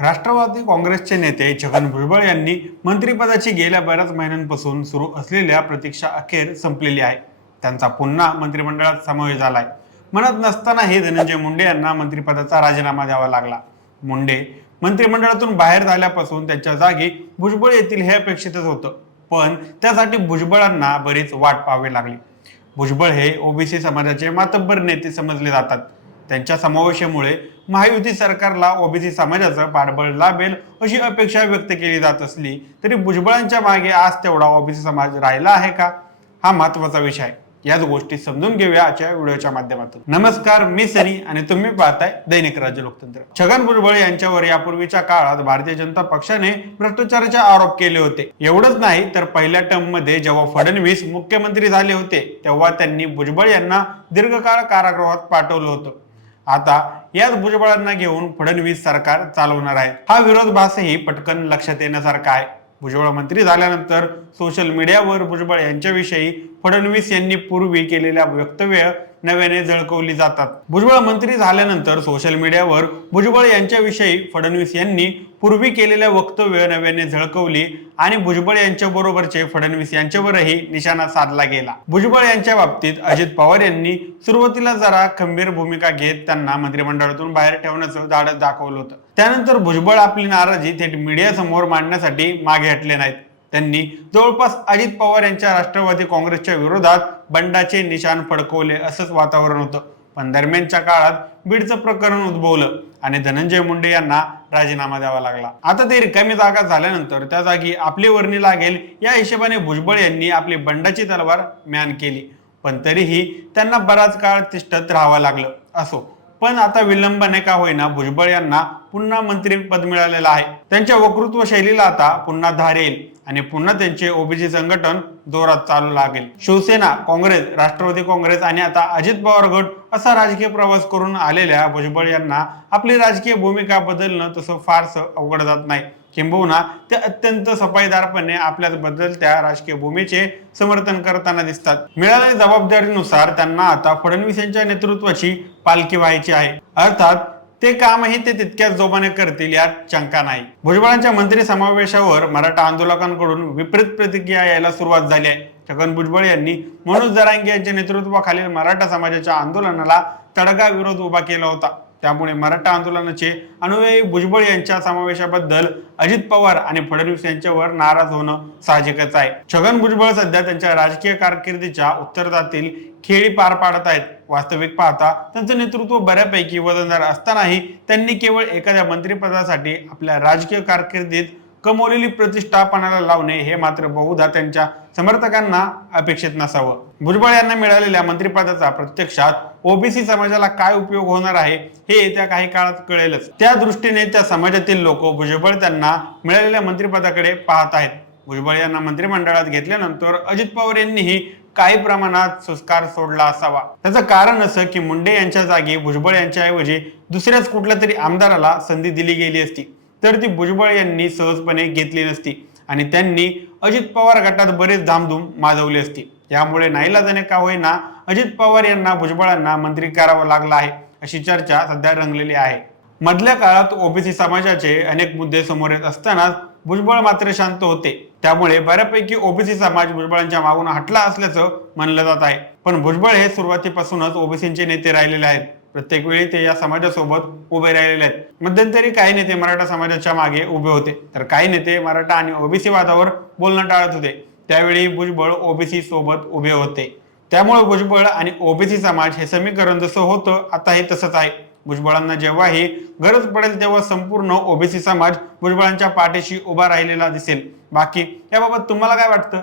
राष्ट्रवादी काँग्रेसचे नेते छगन भुजबळ यांनी मंत्रिपदाची गेल्या बऱ्याच महिन्यांपासून सुरू असलेल्या प्रतीक्षा अखेर संपलेली आहे. त्यांचा पुन्हा मंत्रिमंडळात समावेश झालाय. म्हणत नसतानाही धनंजय मुंडे यांना मंत्रिपदाचा राजीनामा द्यावा लागला. मुंडे मंत्रिमंडळातून बाहेर झाल्यापासून त्यांच्या जागी भुजबळ येतील हे अपेक्षितच होतं. पण त्यासाठी भुजबळांना बरीच वाट पाहावी लागली. भुजबळ हे ओबीसी समाजाचे मातब्बर नेते समजले जातात. त्यांच्या समावेशामुळे महायुती सरकारला ओबीसी समाजाचं पाठबळ लाभेल अशी अपेक्षा व्यक्त केली जात असली तरी भुजबळांच्या मागे आज तेवढा ओबीसी समाज राहिला आहे का? हा महत्त्वाचा विषय आहे. याच गोष्टी समजून घेऊया आजच्या व्हिडिओच्या माध्यमातून. नमस्कार मी सनी आणि तुम्ही पाहताय दैनिक राज्य लोकतंत्र. छगन भुजबळ यांच्यावर यापूर्वीच्या काळात भारतीय जनता पक्षाने भ्रष्टाचाराचे आरोप केले होते. एवढंच नाही तर पहिल्या टर्ममध्ये जेव्हा फडणवीस मुख्यमंत्री झाले होते तेव्हा त्यांनी भुजबळ यांना दीर्घकाळ कारागृहात पाठवलं होतं. आता याच भुजबळांना घेऊन फडणवीस सरकार चालवणार आहे. हा विरोधभासही पटकन लक्षात येण्यासारखा आहे. भुजबळ मंत्री झाल्यानंतर सोशल मीडियावर भुजबळ यांच्याविषयी फडणवीस यांनी पूर्वी केलेल्या वक्तव्य नव्याने झळकवली जातात. भुजबळ मंत्री झाल्यानंतर सोशल मीडियावर भुजबळ यांच्याविषयी फडणवीस यांनी पूर्वी केलेल्या वक्तव्य नव्याने झळकवली आणि भुजबळ यांच्या बरोबरचे फडणवीस यांच्यावरही निशाणा साधला गेला. भुजबळ यांच्या बाबतीत अजित पवार यांनी सुरुवातीला जरा खंबीर भूमिका घेत त्यांना मंत्रिमंडळातून बाहेर ठेवण्याचं धाडस दाखवलं होतं. त्यानंतर भुजबळ आपली नाराजी थेट मीडिया समोर मांडण्यासाठी मागे हटले नाहीत. त्यांनी जवळपास अजित पवार यांच्या राष्ट्रवादी काँग्रेसच्या विरोधात बंडाचे निशाण फडकवले असंच वातावरण होतं. पण दरम्यानच्या काळात बीडचं प्रकरण उद्भवलं आणि धनंजय मुंडे यांना राजीनामा द्यावा लागला. आता ते रिकामी जागा झाल्यानंतर त्या जागी आपली वर्णी लागेल या हिशोबाने भुजबळ यांनी आपली बंडाची तलवार म्यान केली. पण तरीही त्यांना बराच काळ तिष्ठत राहावं लागलं असो पण आता विलंबाने का होईना भुजबळ यांना पुन्हा मंत्रीपद मिळालेलं आहे. त्यांच्या वक्तृत्व शैलीला आता पुन्हा धार येईल आणि पुन्हा त्यांचे ओबीसी संघटन जोरात चालू लागेल. शिवसेना काँग्रेस राष्ट्रवादी काँग्रेस आणि आता अजित पवार गट असा राजकीय प्रवास करून आलेल्या भुजबळ यांना आपली राजकीय भूमिका बदलणं तसं फारसं अवघड जात नाही. किंबहुना ते अत्यंत सफाईदारपणे आपल्या बदलत्या राजकीय भूमीचे समर्थन करताना दिसतात. मिळालेल्या जबाबदारीनुसार त्यांना आता फडणवीस यांच्या नेतृत्वाची पालखी व्हायची आहे. अर्थात ते कामही ते तितक्याच जोमाने करतील यात शंका नाही. भुजबळांच्या मंत्री समावेशावर मराठा आंदोलकांकडून विपरीत प्रतिक्रिया यायला सुरुवात झाली आहे. छगन भुजबळ यांनी मनोज जरांगे यांच्या नेतृत्वाखालील मराठा समाजाच्या आंदोलनाला तडका विरोध उभा केला होता. त्यामुळे मराठा आंदोलनाचे अनुयायी भुजबळ यांच्या समावेशाबद्दल अजित पवार आणि फडणवीस यांच्यावर नाराज होणं साहजिकच आहे. छगन भुजबळ सध्या त्यांच्या राजकीय कारकिर्दीच्या उत्तरदातील खेळी पार पाडत आहेत. वास्तविक पाहता त्यांचं नेतृत्व बऱ्यापैकी वजनदार असतानाही त्यांनी केवळ एखाद्या मंत्रिपदासाठी आपल्या राजकीय कारकिर्दीत कमवलेली प्रतिष्ठा पणाला लावणे हे मात्र बहुधा त्यांच्या समर्थकांना अपेक्षित नसावं. भुजबळ यांना मिळालेल्या मंत्रिपदाचा प्रत्यक्षात ओबीसी समाजाला काय उपयोग होणार आहे हे येत्या काही काळात कळेलच. त्या दृष्टीने त्या समाजातील लोक भुजबळ त्यांना मिळालेल्या मंत्रिपदाकडे पाहत आहेत. भुजबळ यांना मंत्रिमंडळात घेतल्यानंतर अजित पवार यांनीही काही प्रमाणात संस्कार सोडला असावा. त्याचं कारण असं की मुंडे यांच्या जागी भुजबळ यांच्याऐवजी दुसऱ्याच कुठल्या तरी आमदाराला संधी दिली गेली असती. तर ती भुजबळ यांनी सहजपणे घेतली नसती. आणि त्यांनी अजित पवार गटात बरेच धामधूम माजवली असती. त्यामुळे नाईलाजाने का होईना अजित पवार यांना भुजबळांना मंत्री करावं लागलं आहे अशी चर्चा सध्या रंगलेली आहे. मधल्या काळात ओबीसी समाजाचे अनेक मुद्दे समोर येत असतानाच भुजबळ मात्र शांत होते. त्यामुळे बऱ्यापैकी ओबीसी समाज भुजबळांच्या मागून हटला असल्याचं म्हणलं जात आहे. पण भुजबळ हे सुरुवातीपासूनच ओबीसीचे नेते राहिलेले आहेत. प्रत्येक वेळी ते या समाजासोबत उभे राहिलेले आहेत. मध्यंतरी काही नेते मराठा समाजाच्या मागे उभे होते. तर काही नेते मराठा आणि ओबीसी वादावर बोलणं टाळत होते. त्यावेळी भुजबळ ओबीसी सोबत उभे होते. त्यामुळे भुजबळ आणि ओबीसी समाज हे समीकरण जसं होतं आता हे तसंच आहे. भुजबळांना जेव्हाही गरज पडेल तेव्हा संपूर्ण ओबीसी समाज भुजबळांच्या पाठीशी उभा राहिलेला दिसेल. बाकी याबाबत तुम्हाला काय वाटतं?